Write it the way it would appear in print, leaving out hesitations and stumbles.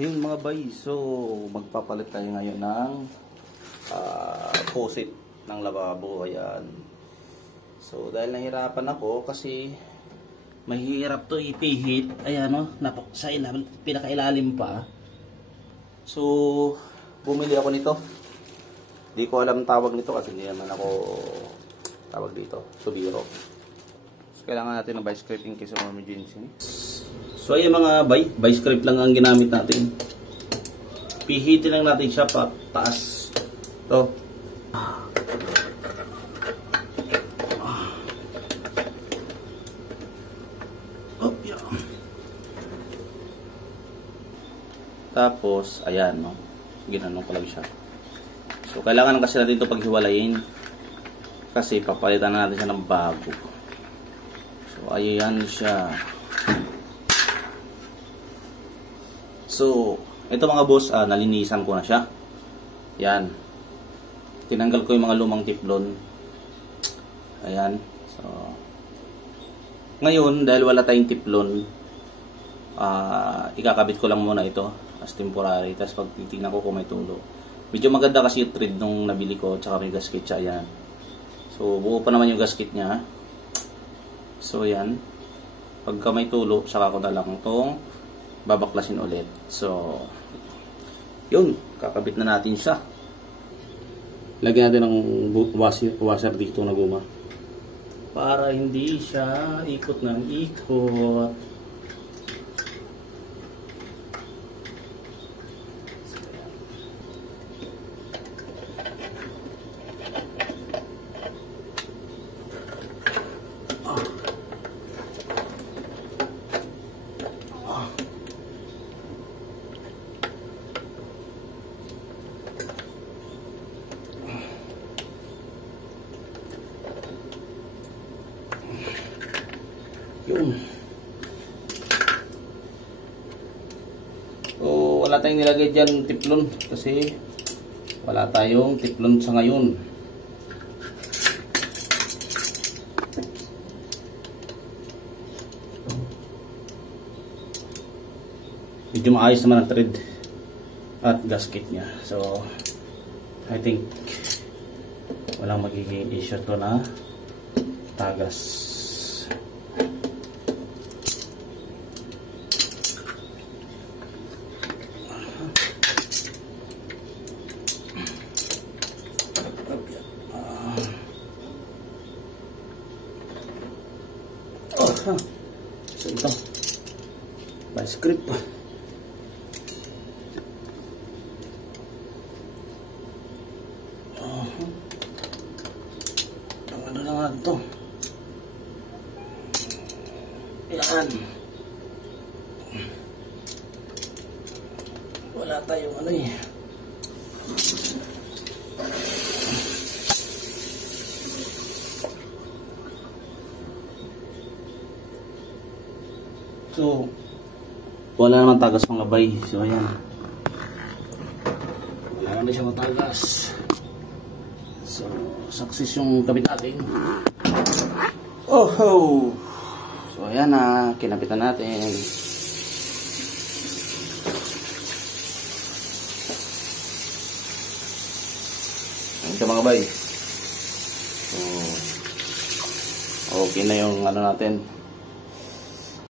Ayun mga bay, so magpapalit tayo ngayon ng faucet ng lababo. Ayan. So dahil nahirapan ako kasi mahirap to ipihit. Ayan o, sa ilalim, pinakailalim pa. So bumili ako nito. Di ko alam tawag nito kasi hindi naman ako tawag dito, tubiro. So kailangan natin ng vice grip in case of emergency. So ayun mga bay, vice grip lang ang ginamit natin. Pihitin lang natin siya pa taas. To. Oh, yeah. Tapos ayan no. Ginanong ko lang siya. So kailangan kasi natin ito paghiwalayin kasi papalitan na natin siya ng bago. So ayan siya. So ito mga boss, nalinisan ko na siya. Yan. Tinanggal ko yung mga lumang tiplon. Ayan. So ngayon dahil wala tayong tiplon, ikakabit ko lang muna ito as temporary. Tapos pag titingnan ko kung may tulo. Medyo maganda kasi yung thread nung nabili ko, tsaka may gasket siya. Ayan. So buo pa naman yung gasket niya. So yan. Pagka may tulo, saka ko na lang itong babaklasin ulit. So yun, kakabit na natin siya. Lagyan natin ng washer dito na guma para hindi siya ikot ng ikot. Yun. So, wala tayong nilagay dyan tiplon kasi wala tayong tiplon sa ngayon. Medyo maayos naman ang thread at gasket niya. So, I think walang magiging issue to na tagas. So ito vice grip ang ano na nga ito, yan, wala tayong ano eh. So, wala naman tagas mga bay. So, ayan. Wala naman siya matagas. So, success yung kabit natin. Oh, ho! So, ayan na. Kinabitan natin. Ayan siya mga bay. So, okay na yung ano natin.